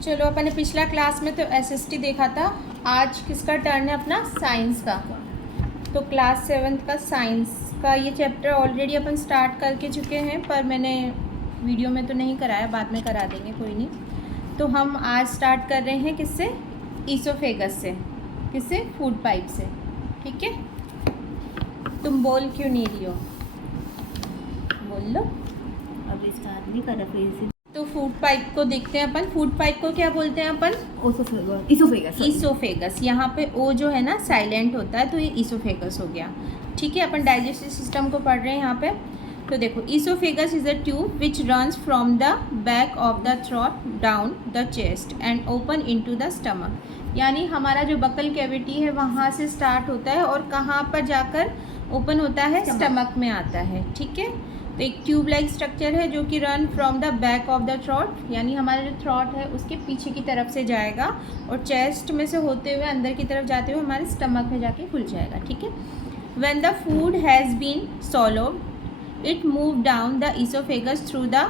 चलो, अपन ने पिछला क्लास में तो एसएसटी देखा था। आज किसका टर्न है? अपना साइंस का। तो क्लास 7th का साइंस का ये चैप्टर ऑलरेडी अपन स्टार्ट करके चुके हैं, पर मैंने वीडियो में तो नहीं कराया, बाद में करा देंगे, कोई नहीं। तो हम आज स्टार्ट कर रहे हैं किससे? ईसोफेगस से। किससे? फूड पाइप से। ठीक है, तुम बोल क्यों नहीं रही हो? बोल लो। अभी स्टार्ट नहीं करा फिर। तो फूड पाइप को देखते हैं अपन। फूड पाइप को क्या बोलते हैं अपन? ईसोफेगस। ईसोफेगस। यहाँ पे ओ जो है ना साइलेंट होता है, तो ये ईसोफेगस हो गया। ठीक है, अपन डाइजेस्टिव सिस्टम को पढ़ रहे हैं यहाँ पे। तो देखो, oesophagus is a tube which runs from the back of the throat down the chest and open into the stomach. यानी हमारा जो बकल कैविटी है वहाँ से स्टार्ट होता है और कहाँ पर जाकर ओपन होता है? स्टमक में आता है। ठीक है, तो एक ट्यूब लाइक स्ट्रक्चर है जो कि run from the back of the throat, यानी हमारा जो थ्रोट है उसके पीछे की तरफ से जाएगा और चेस्ट में से होते हुए अंदर की तरफ जाते हुए हमारे स्टमक में जाके खुल जाएगा। ठीक है, when the food has been swallowed it move down the oesophagus through the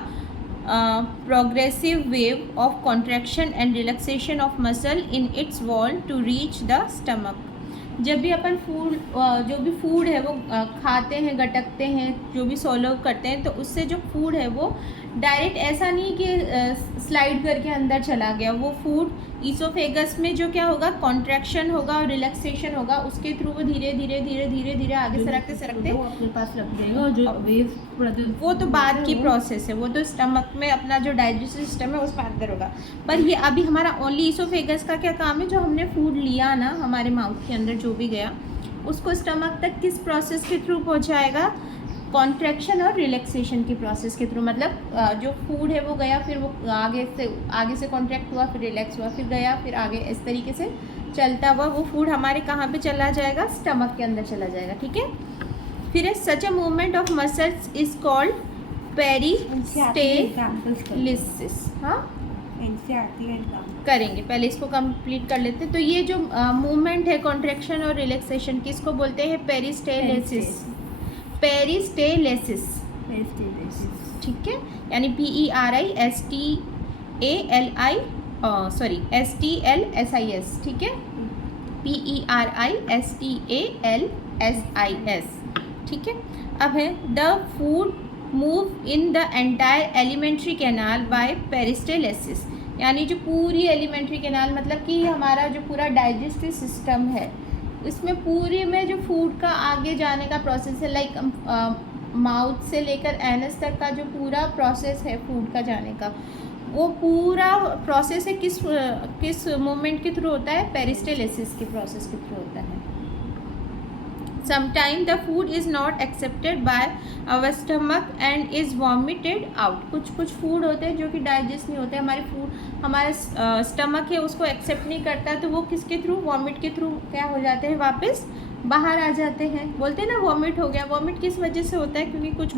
progressive wave of contraction and relaxation of muscle in its wall to reach the stomach। जब भी अपन फूड जो भी फूड है वो खाते हैं, गटकते हैं, जो भी सॉलो करते हैं, तो उससे जो फूड है वो डायरेक्ट ऐसा नहीं कि स्लाइड करके अंदर चला गया। वो फूड ईसोफेगस में जो क्या होगा, कॉन्ट्रैक्शन होगा और रिलैक्सेशन होगा, उसके थ्रू वो धीरे धीरे धीरे धीरे धीरे आगे सरकते सरकते अपने पास रख देगा और जो वेव वो तो बाद की प्रोसेस है, वो तो स्टमक में अपना जो डाइजेस्टिव सिस्टम है उसमें अंदर होगा। पर ये अभी हमारा ओनली ईसोफेगस का क्या काम है? जो हमने फूड लिया ना हमारे माउथ के अंदर, जो भी गया उसको स्टमक तक किस प्रोसेस के थ्रू पहुंचाएगा? कॉन्ट्रैक्शन और रिलैक्सेशन की प्रोसेस के थ्रू। मतलब जो फूड है वो गया, फिर वो आगे से कॉन्ट्रैक्ट हुआ, फिर रिलैक्स हुआ, फिर गया, फिर आगे, इस तरीके से चलता हुआ वो फूड हमारे कहाँ पे चला जाएगा? स्टमक के अंदर चला जाएगा। ठीक है, फिर such a movement of muscles is called peristalsis. हाँ, करेंगे, पहले इसको कंप्लीट कर लेते हैं। तो ये जो मूवमेंट है, कॉन्ट्रैक्शन और रिलैक्सेशन, किसको बोलते हैं? पेरिस्टेलिसिस। पेरिस्टेलिसिस। ठीक है, यानी PERISTALISTALSIS। ठीक है, PERISTALSIS। ठीक है, अब है the food move in the entire alimentary canal by peristalsis. यानी जो पूरी एलिमेंट्री कैनाल, मतलब कि हमारा जो पूरा डाइजेस्टिव सिस्टम है, इसमें पूरी में जो फूड का आगे जाने का प्रोसेस है, लाइक माउथ से लेकर एनस तक का जो पूरा प्रोसेस है फूड का जाने का, वो पूरा प्रोसेस है किस मूवमेंट के थ्रू होता है? पेरिस्टेलिसिस के प्रोसेस के थ्रू होता है। Sometimes the food is not accepted by our stomach and is vomited out। कुछ फूड होते हैं जो कि डाइजेस्ट नहीं होते, हमारा स्टमक है उसको एक्सेप्ट नहीं करता, तो वो किसके थ्रू? वॉमिट के थ्रू क्या हो जाते हैं? वापस बाहर आ जाते हैं। बोलते हैं ना वॉमिट हो गया। वॉमिट किस वजह से होता है? क्योंकि कुछ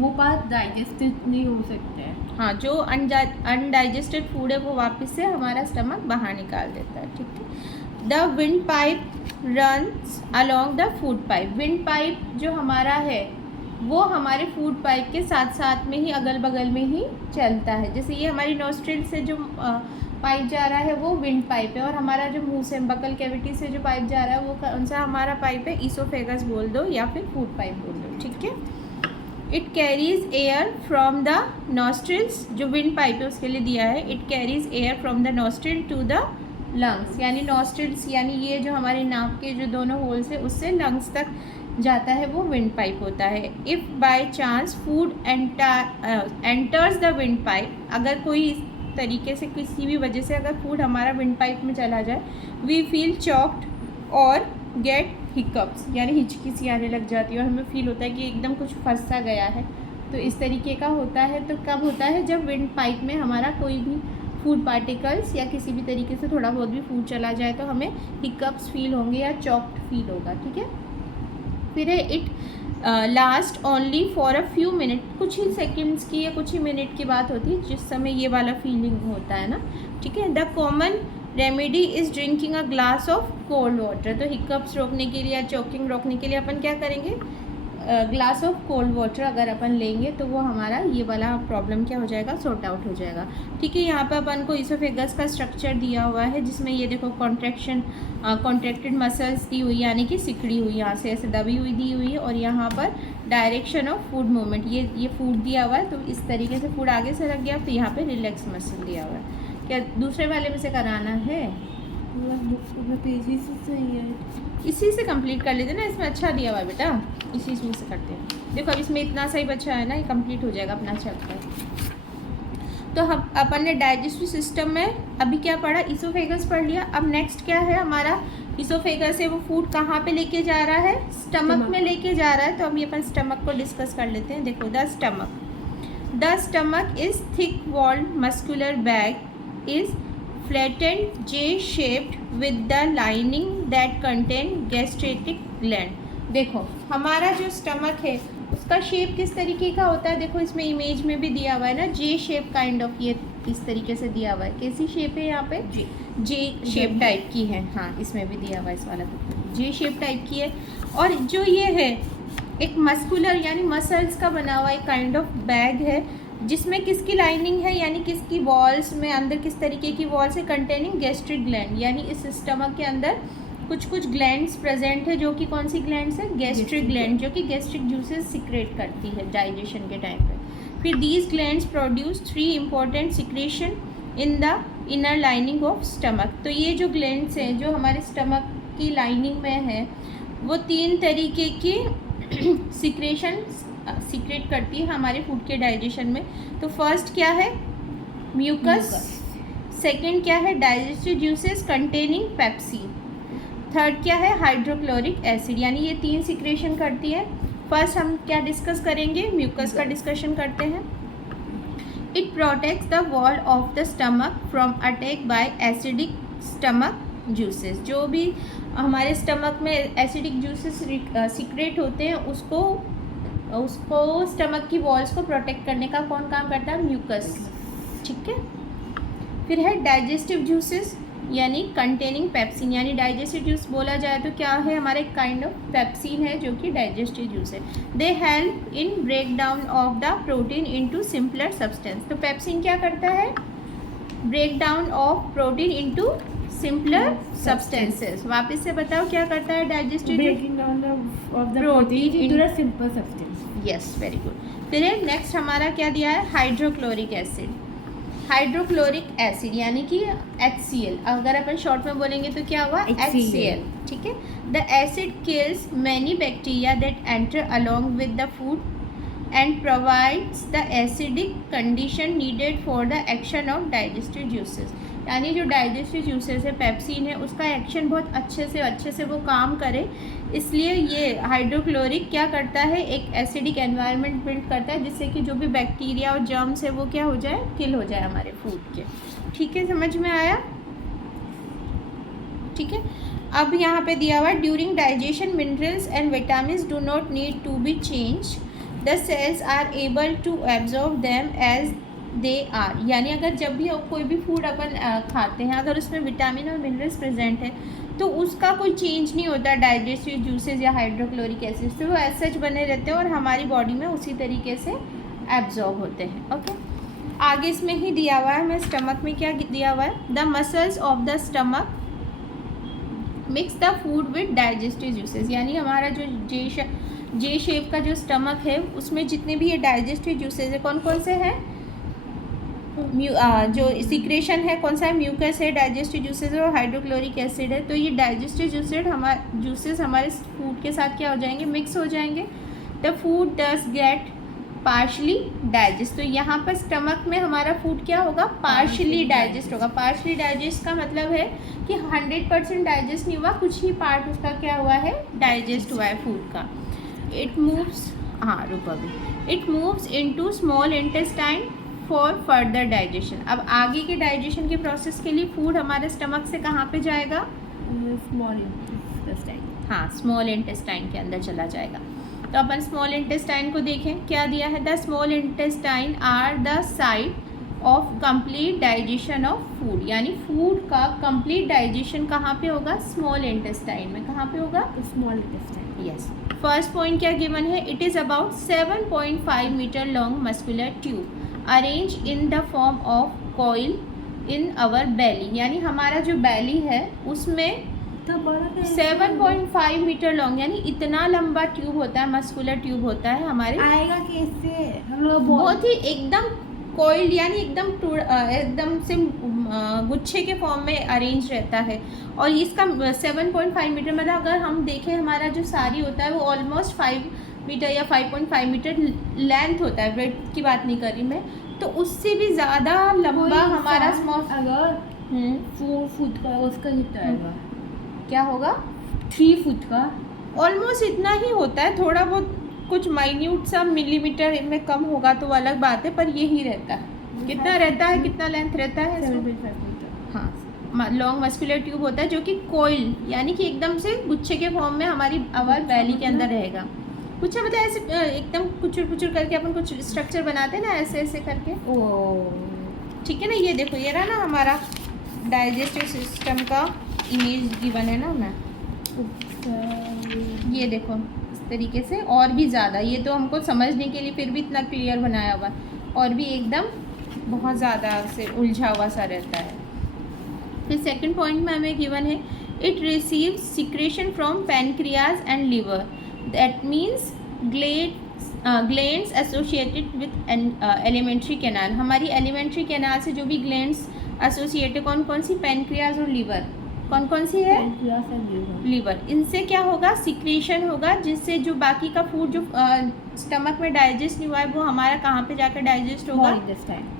वो बात डाइजेस्टेड नहीं हो सकते हैं। हाँ, जो अनडाइजेस्टेड फूड है वो वापस से हमारा स्टमक बाहर निकाल देता है। ठीक है, the wind pipe runs along the food pipe. Wind pipe जो हमारा है वो हमारे फूड पाइप के साथ साथ में ही, अगल बगल में ही चलता है। जैसे ये हमारी नोस्ट्रिल से जो पाइप जा रहा है वो विंड पाइप है, और हमारा जो मुंह से बकल कैविटी से जो पाइप जा रहा है वो कौन सा हमारा पाइप है? ईसोफेगस बोल दो या फिर फूड पाइप बोल दो। ठीक है, it carries air from the nostrils. जो विंड पाइप है उसके लिए दिया है, it carries air from the nostril to the lungs. यानी नॉस्ट्रिल्स यानी ये जो हमारे नाक के जो दोनों होल्स है उससे लंग्स तक जाता है, वो विंड पाइप होता है। If by chance food enters the wind pipe, अगर कोई तरीके से किसी भी वजह से अगर फूड हमारा विंड पाइप में चला जाए, वी फील चॉक्ड और गेट हिकअप्स, यानी हिचकी सी आने लग जाती है और हमें फील होता है कि एकदम कुछ फंस सा गया है। तो इस तरीके का होता है। तो कब होता है? जब विंड पाइप में हमारा कोई भी फूड पार्टिकल्स या किसी भी तरीके से थोड़ा बहुत भी फूड चला जाए तो हमें हिकअप्स फील होंगे या चॉक्ड फील होगा। ठीक है, फिर है it last only for a few minute. कुछ ही सेकंड्स की या कुछ ही मिनट की बात होती है जिस समय ये वाला फीलिंग होता है ना। ठीक है, the common remedy is drinking a glass of cold water. तो हिकअप्स रोकने के लिए या चॉकिंग रोकने के लिए अपन क्या करेंगे? ग्लास ऑफ कोल्ड वाटर अगर अपन लेंगे तो वो हमारा ये वाला प्रॉब्लम क्या हो जाएगा, सॉर्ट आउट हो जाएगा। ठीक है, यहाँ पे अपन को इसोफेगस का स्ट्रक्चर दिया हुआ है जिसमें ये देखो कॉन्ट्रैक्टेड मसल्स दी हुई, यानी कि सिकड़ी हुई, यहाँ से ऐसे दबी हुई दी हुई है, और यहाँ पर डायरेक्शन ऑफ फूड मूवमेंट, ये फूड दिया हुआ है तो इस तरीके से फूड आगे से रख गया, तो यहाँ पे रिलैक्स मसल दिया हुआ है। क्या दूसरे वाले में से कराना है? पेजी से सही है। इसी से कंप्लीट कर लेते ना, इसमें अच्छा दिया हुआ है बेटा, इसी में से करते हैं। देखो अब इसमें इतना सा ही बचा है ना, ये कंप्लीट हो जाएगा अपना चैप्टर। तो हम अपन ने डाइजेस्टिव सिस्टम में अभी क्या पढ़ा, इसोफेगस पढ़ लिया। अब नेक्स्ट क्या है हमारा, इसोफेगस है वो फूड कहाँ पे लेके जा रहा है, स्टमक में लेके जा रहा है। तो अभी अपन स्टमक को डिस्कस कर लेते हैं। देखो the stomach is thick walled muscular bag is flattened J-shaped with the lining that contain gastric gland। देखो हमारा जो स्टमक है उसका शेप किस तरीके का होता है, देखो इसमें इमेज में भी दिया हुआ है ना, जे शेप काइंड ऑफ, ये इस तरीके से दिया हुआ है। कैसी शेप है यहाँ पे, जे शेप टाइप की है। हाँ इसमें भी दिया हुआ है, इस वाला तो जे शेप टाइप की है। और जो ये है एक मस्कुलर यानी मसल्स का बना हुआ एक काइंड ऑफ बैग है, जिसमें किसकी लाइनिंग है, यानी किसकी वॉल्स में, अंदर किस तरीके की वॉल्स है, कंटेनिंग गैस्ट्रिक ग्लैंड, यानी इस स्टमक के अंदर कुछ ग्लैंड्स प्रेजेंट है, जो कि कौन सी ग्लैंड्स है, गैस्ट्रिक ग्लैंड, जो कि गैस्ट्रिक जूसेस सिक्रेट करती है डाइजेशन के टाइम पे। फिर these glands produce 3 important secretion in the inner lining of stomach. तो ये जो ग्लैंड्स हैं जो हमारे स्टमक की लाइनिंग में है, वो 3 तरीके की सिक्रेशन सीक्रेट करती है हमारे फूड के डाइजेशन में। तो फर्स्ट क्या है, म्यूकस। सेकंड क्या है, digestive juices containing pepsin. Third क्या है, हाइड्रोक्लोरिक एसिड। यानी ये 3 सिक्रेशन करती है। फर्स्ट हम क्या डिस्कस करेंगे, म्यूकस का डिस्कशन करते हैं। It protects the wall of the stomach from attack by acidic stomach juices. जो भी हमारे स्टमक में एसिडिक जूसेस सीक्रेट होते हैं उसको स्टमक की वॉल्स को प्रोटेक्ट करने का कौन काम करता है, म्यूकस। ठीक है, फिर है डाइजेस्टिव जूसेस यानी कंटेनिंग पेप्सिन। यानी डाइजेस्टिव जूस बोला जाए तो क्या है, हमारा एक काइंड ऑफ पेप्सिन है जो कि डाइजेस्टिव जूस है। They help in break down of the protein into simpler substance. तो पेप्सिन क्या करता है, break down of protein into simpler substances. वापस से बताओ क्या करता है digestive, breaking down of the protein into a simple substance. Yes, very good. फिर नेक्स्ट हमारा क्या दिया है, हाइड्रोक्लोरिक एसिड। हाइड्रोक्लोरिक एसिड यानी कि HCl, अगर अपन शॉर्ट में बोलेंगे तो क्या हुआ, HCl। ठीक है, the acid kills many bacteria that enter along with the food and provides the acidic condition needed for the action of digestive juices. यानी जो डाइजेस्टिव जूसेस है, पेप्सिन है, उसका एक्शन बहुत अच्छे से वो काम करे, इसलिए ये हाइड्रोक्लोरिक क्या करता है, एक एसिडिक एनवायरनमेंट बिल्ड करता है जिससे कि जो भी बैक्टीरिया और जर्म्स है वो क्या हो जाए, किल हो जाए हमारे फूड के। ठीक है, समझ में आया। ठीक है, अब यहाँ पे दिया हुआ है during digestion minerals and vitamins do not need to be change, the cells are able to absorb them as they are. यानी अगर जब भी कोई भी फूड अपन खाते हैं, अगर उसमें विटामिन और मिनरल्स प्रेजेंट है तो उसका कोई चेंज नहीं होता डाइजेस्टिव जूसेस या हाइड्रोक्लोरिक एसिड से, वो एज सच बने रहते हैं और हमारी बॉडी में उसी तरीके से एब्जॉर्ब होते हैं। ओके, आगे इसमें ही दिया हुआ है, मैं स्टमक में क्या दिया हुआ है, the muscles of the stomach mix the food with digestive juices. यानी हमारा जो जे शेप का जो स्टमक है उसमें जितने भी ये डाइजेस्टिव जूसेस है, कौन कौन से हैं, जो सिक्रेशन है कौन सा है, म्यूकस है, डाइजेस्टिव जूसेस और हाइड्रोक्लोरिक एसिड है। तो ये डाइजेस्टिव जूसेस हमारे फूड के साथ क्या हो जाएंगे, मिक्स हो जाएंगे। The food does get partially digest. तो यहाँ पर स्टमक में हमारा फूड क्या होगा, पार्शली डाइजेस्ट होगा। पार्शली डाइजेस्ट का मतलब है कि 100% डाइजेस्ट नहीं हुआ, कुछ ही पार्ट उसका क्या हुआ है, डाइजेस्ट हुआ है फूड का। इट मूव्स, हाँ रुको अभी, it moves into small intestine for further digestion. अब आगे के डाइजेशन के प्रोसेस के लिए फूड हमारे स्टमक से कहाँ पे जाएगा, स्मॉल इंटेस्टाइन। हाँ, स्मॉल इंटेस्टाइन के अंदर चला जाएगा। तो अपन स्मॉल इंटेस्टाइन को देखें, क्या दिया है, the small intestine are the site of complete digestion of food. यानी फूड का कंप्लीट डाइजेशन कहाँ पे होगा, स्मॉल इंटेस्टाइन में। कहाँ पे होगा, small intestine. Yes. First point क्या गिवन है, it is about 7.5 metre long muscular tube arrange in the form of coil in our belly, यानी हमारा जो बेली है उसमें 7.5 मीटर लॉन्ग यानी इतना लंबा ट्यूब होता है, मस्कुलर ट्यूब होता है हमारे। आएगा कैसे हम लोग बहुत ही एकदम कोइल्ड यानी एकदम से गुच्छे के फॉर्म में अरेंज रहता है। और इसका 7.5 मीटर मतलब अगर हम देखें हमारा जो साड़ी होता है वो ऑलमोस्ट 5 मीटर या 5.5 मीटर लेंथ होता है, ब्रेड्थ की बात नहीं कर रही मैं, तो उससे भी ज़्यादा लंबा हमारा स्मॉल। अगर 4 फुट का उसका कितना आएगा, क्या होगा, 3 फुट का ऑलमोस्ट इतना ही होता है, थोड़ा बहुत कुछ माइन्यूट सा मिलीमीटर में कम होगा तो अलग बात है, पर यही रहता है। कितना रहता है, कितना लेंथ रहता है, 7.5 मीटर। हाँ, लॉन्ग मस्कुलर ट्यूब होता है जो कि कोइल यानी कि एकदम से गुच्छे के फॉर्म में हमारी आवर बैली के अंदर रहेगा। गुच्छा मतलब ऐसे एकदम कुचुर कुचुर करके अपन कुछ स्ट्रक्चर बनाते हैं ना, ऐसे ऐसे करके। ठीक है ना, ये देखो ये रहा ना हमारा डाइजेस्टिव सिस्टम का इमेज गिवन है ना मैं, ये देखो इस तरीके से, और भी ज़्यादा, ये तो हमको समझने के लिए फिर भी इतना क्लियर बनाया हुआ, और भी एकदम बहुत ज़्यादा से उलझा हुआ सा रहता है। फिर सेकंड पॉइंट में हमें गिवन है, it receives secretion from pancreas and liver, that means glands associated with alimentary canal. हमारी एलिमेंट्री कैनाल से जो भी ग्लैंड्स एसोसिएटेड, कौन कौन सी, पैनक्रियाज और लीवर, कौन कौन सी है, लीवर, इनसे क्या होगा, सिक्रेशन होगा, जिससे जो बाकी का फूड जो स्टमक में डाइजेस्ट नहीं हुआ है वो हमारा कहाँ पे जाकर डाइजेस्ट होगा,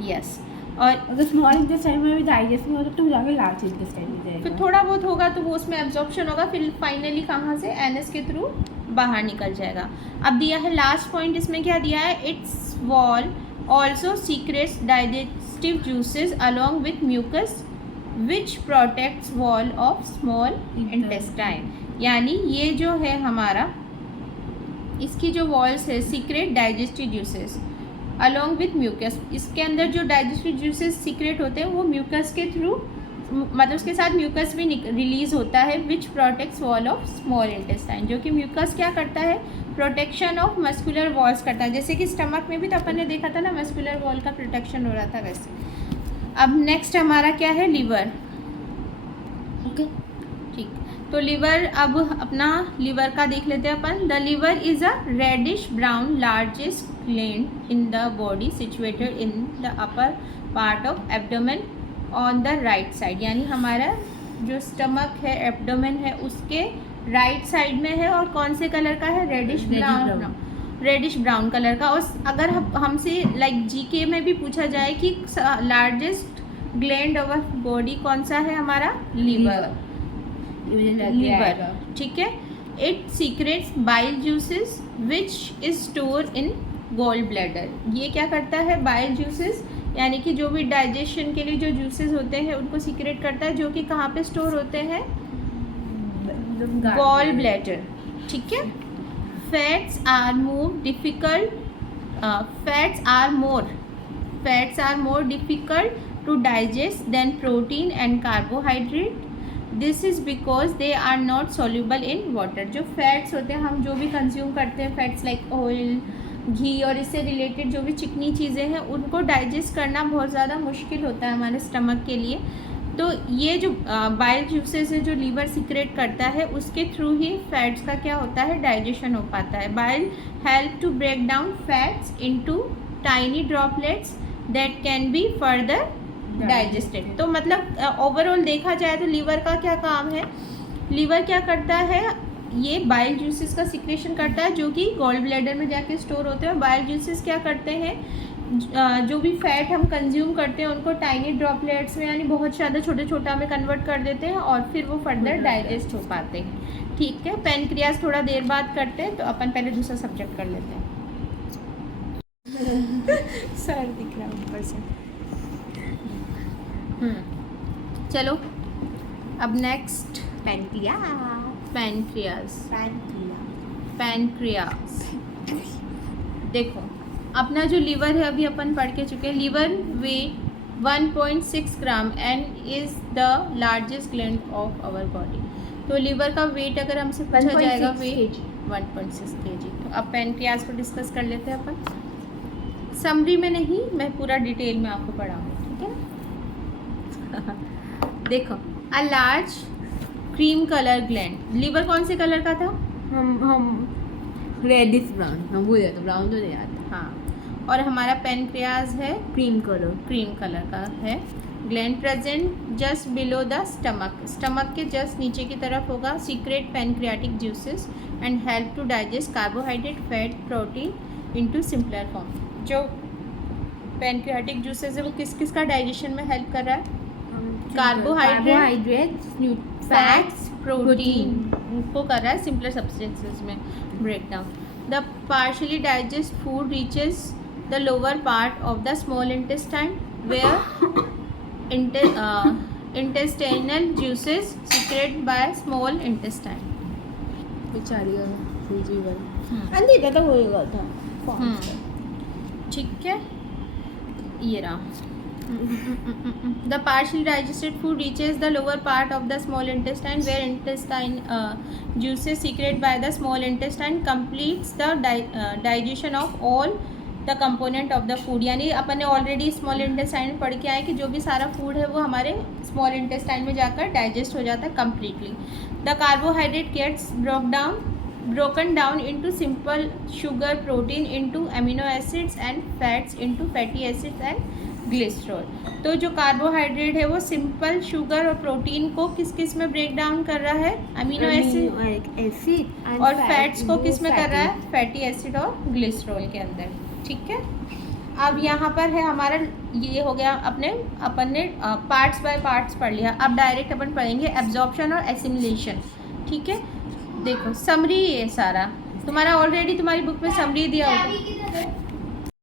यस। और अगर स्मॉल इंटेस्टाइन में भी डाइजेस्ट नहीं होता तो जाकर लार्ज इंटेस्टाइन में जाएगा, फिर थोड़ा बहुत होगा तो वो उसमें एब्जॉर्प्शन होगा, फिर फाइनली कहाँ से, एनएस के थ्रू बाहर निकल जाएगा। अब दिया है लास्ट पॉइंट, इसमें क्या दिया है, its wall also secretes digestive juices along with mucus which protects wall of small intestine, यानी ये जो है हमारा, इसकी जो वॉल्स है, secrete digestive juices along with mucus, इसके अंदर जो डाइजेस्टिव जूसेस सीक्रेट होते हैं वो म्यूकस के थ्रू, मतलब उसके साथ म्यूकस भी रिलीज होता है, which protects wall of small intestine, जो कि म्यूकस क्या करता है, प्रोटेक्शन ऑफ मस्कुलर वॉल्स करता है। जैसे कि स्टमक में भी तो अपन ने देखा था ना, मस्कुलर वॉल का प्रोटेक्शन हो रहा था, वैसे। अब नेक्स्ट हमारा क्या है, लिवर। ओके, ठीक, तो लिवर, अब अपना लिवर का देख लेते हैं अपन। The liver is a reddish brown largest gland in the body situated in the upper part of abdomen on the right side, यानी हमारा जो स्टमक है, एब्डोमेन है, उसके राइट साइड में है, और कौन से कलर का है, reddish brown, reddish brown colour का। और अगर हमसे लाइक जीके में भी पूछा जाए कि लार्जेस्ट ग्लैंड ऑफ बॉडी कौन सा है, हमारा लीवर, लीवर, ठीक है। It secretes bile juices which is store in gall bladder, ये क्या करता है, बाइल जूसेस यानी कि जो भी डाइजेशन के लिए जो जूसेस होते हैं उनको सीक्रेट करता है, जो कि कहाँ पे स्टोर होते हैं, गॉल ब्लैडर, ठीक है। Fats are more difficult to digest than protein and carbohydrate, this is because they are not soluble in water. जो फैट्स होते हैं, हम जो भी कंज्यूम करते हैं, फैट्स लाइक ऑयल, घी और इससे रिलेटेड जो भी चिकनी चीज़ें हैं, उनको डाइजेस्ट करना बहुत ज़्यादा मुश्किल होता है हमारे स्टमक के लिए। तो ये जो बाइल जूसेस है जो लीवर सीक्रेट करता है, उसके थ्रू ही फैट्स का क्या होता है, डाइजेशन हो पाता है। Bile help to break down fats into tiny droplets that can be further digested. तो मतलब ओवरऑल देखा जाए तो लीवर का क्या काम है, लीवर क्या करता है, ये बाइल जूसेस का सिक्रेशन करता है जो कि गॉल ब्लैडर में जाके स्टोर होते हैं। बाइल जूसेस क्या करते हैं, जो भी फैट हम कंज्यूम करते हैं उनको टाइनी ड्रॉपलेट्स में यानी बहुत ज़्यादा छोटे छोटा में कन्वर्ट कर देते हैं, और फिर वो फर्दर डाइजेस्ट हो पाते हैं, ठीक है। पैनक्रियाज थोड़ा देर बाद करते हैं, तो अपन पहले दूसरा सब्जेक्ट कर लेते हैं। सर दिख रहा है ऊपर से। चलो अब नेक्स्ट, पैनक्रियाज। देखो अपना जो लीवर है अभी अपन पढ़ के चुके हैं, liver weight 1.6 gram and is the largest gland of our body. तो लीवर का वेट अगर हमसे पूछा जाएगा, वेट 1.6 kg। तो अब पैनक्रियाज को डिस्कस कर लेते हैं अपन। समरी में नहीं, मैं पूरा डिटेल में आपको पढ़ाऊंगी, ठीक है। देखो, a large cream colour gland, liver कौन से कलर का था? हम रेडिश ब्राउन, हम बोले तो ब्राउन तो नहीं आता। हाँ, और हमारा पैनक्रियाज है क्रीम कलर। क्रीम कलर का है। Gland present just below the stomach, stomach के जस्ट नीचे की तरफ होगा। Secrete pancreatic juices and help to digest carbohydrate, fat, protein into simpler form. जो पैनक्रियाटिक जूसेस है वो किस किस का डाइजेशन में हेल्प कर रहा है? कार्बोहाइड्रेट, फैट्स, प्रोटीन को कर रहा है सिंपलर सब्सटेंसेस में break down. The partially digest food reaches the lower part of the small intestine where intestinal juices secreted by small intestine। बेचारी अंधेरा तो होएगा था। ठीक है, ये रहा। The partially digested food reaches the lower part of the small intestine where intestine juices secreted by the small intestine completes the digestion of all the component of the food. यानी अपन ने ऑलरेडी स्मॉल इंटेस्टाइन में पढ़ के आए कि जो भी सारा फूड है वो हमारे स्मॉल इंटेस्टाइन में जाकर डाइजेस्ट हो जाता है completely. The carbohydrate gets broken down into simple sugar, protein into amino acids and fats into fatty acids and glycerol. तो जो कार्बोहाइड्रेट है वो सिंपल शुगर और प्रोटीन को किस किस में ब्रेक डाउन कर रहा है? Amino acid. और फैट्स को किस में कर रहा है? फैटी एसिड और ग्लिसरॉल के अंदर, ठीक है। अब यहाँ पर है हमारा, ये हो गया अपन ने पार्ट्स बाय पार्ट्स पढ़ लिया। अब डायरेक्ट अपन पढ़ेंगे एब्जॉर्प्शन और एसिमिलेशन, ठीक है। देखो समरी, ये सारा तुम्हारा ऑलरेडी तुम्हारी बुक में समरी दिया होगा।